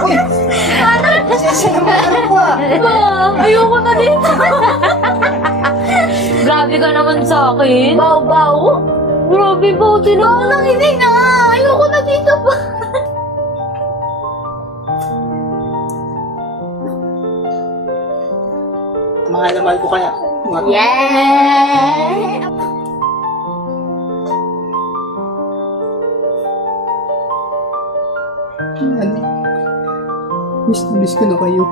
Uy! Sisi naman ano pa? Ah, ayoko na dito. Grabe ka naman sa akin. Baw, baw. Grabe ba? Tinawag Nang hindi na. Ayoko na dito pa. Mahal na mahal ko kaya. Mga Yeah! Ano? Miss na miss ko na kayo.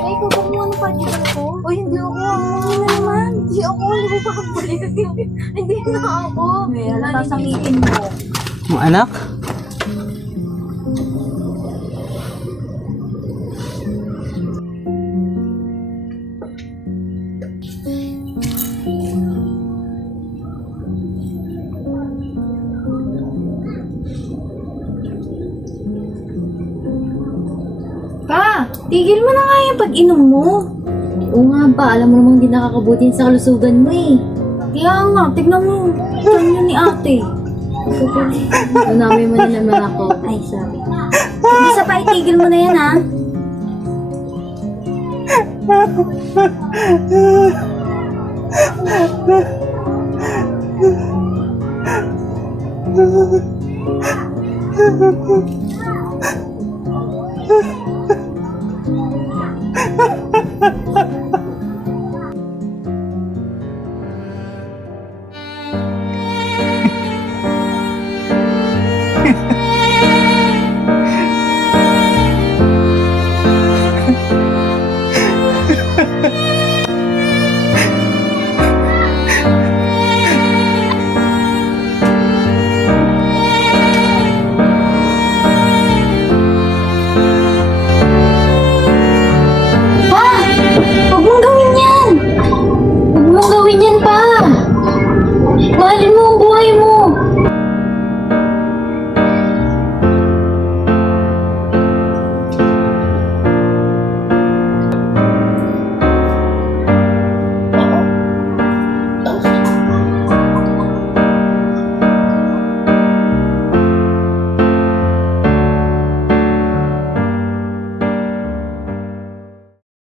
Ay, ikaw ba kung ano pa dito ko? O, hindi ako. Hindi na naman. Hindi ako. Hindi ko pa kabalik. Hindi na ako. May halata sa ngipin mo. Mga anak? Tigil mo na nga yung pag-inom mo. Oo nga ba, alam mo namang hindi nakakabuti sa kalusugan mo eh. Kaya nga, tignan mo. Yun ni ate? Unamay mo na naman ako. Ay, sorry. Isa pa, itigil mo na yan ha.